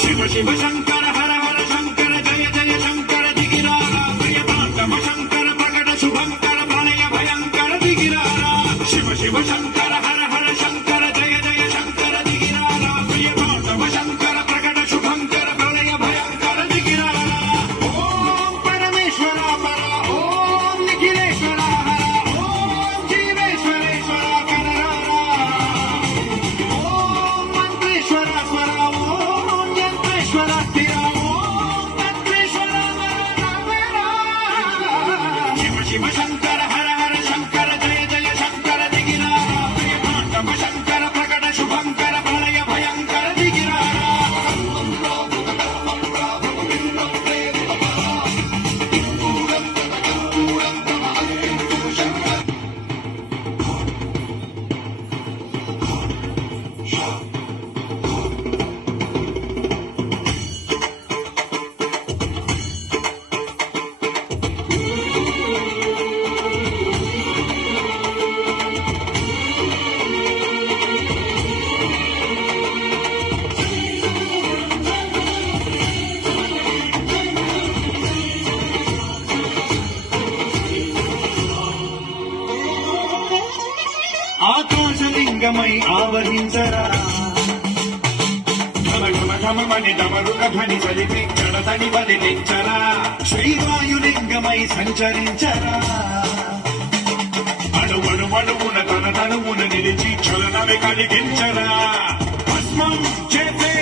శివ శివ శంకర హర హర శంకర జయ జయ శంకర దిగిరారా ప్రియతాంతమ శంకర ప్రకట శుభంకర ప్రళయ భయంకర దిగిరారా శివ శివ శంకర హర హర శంకర జయ జయ శంకర దిగిరారా ప్రియతాంతమ శంకర ప్రకట శుభంకర ప్రళయ భయంకర దిగిరారా ఓం పరమేశ్వర పర ఓం నిఖిలేశ్వర హర ఓం జీవేశ్వరేశ్వర కరరారా ఓం మంత్రేశ్వర స్వర ఓం యంత్రేశ్వర స్థిర ఓం తత్రేశ్వర శివ శివ శంకర హర హర శంకర జయ జయ శంకర దిగిరారా ప్రియతాంతమ శంకర ప్రకట శుభంకర ప్రళయ భయంకర దిగిరారా ఆకాశలింగమై ఆవహించరా ఘమ ఘమ ఘమమని డమరుక ధ్వని చలిపి జడతని బదిలించరా శ్రీవాయులింగమై సంచరించరా అణువున తన తనువున నిలిచి చలనమే కలిగించరా భస్మం చేసే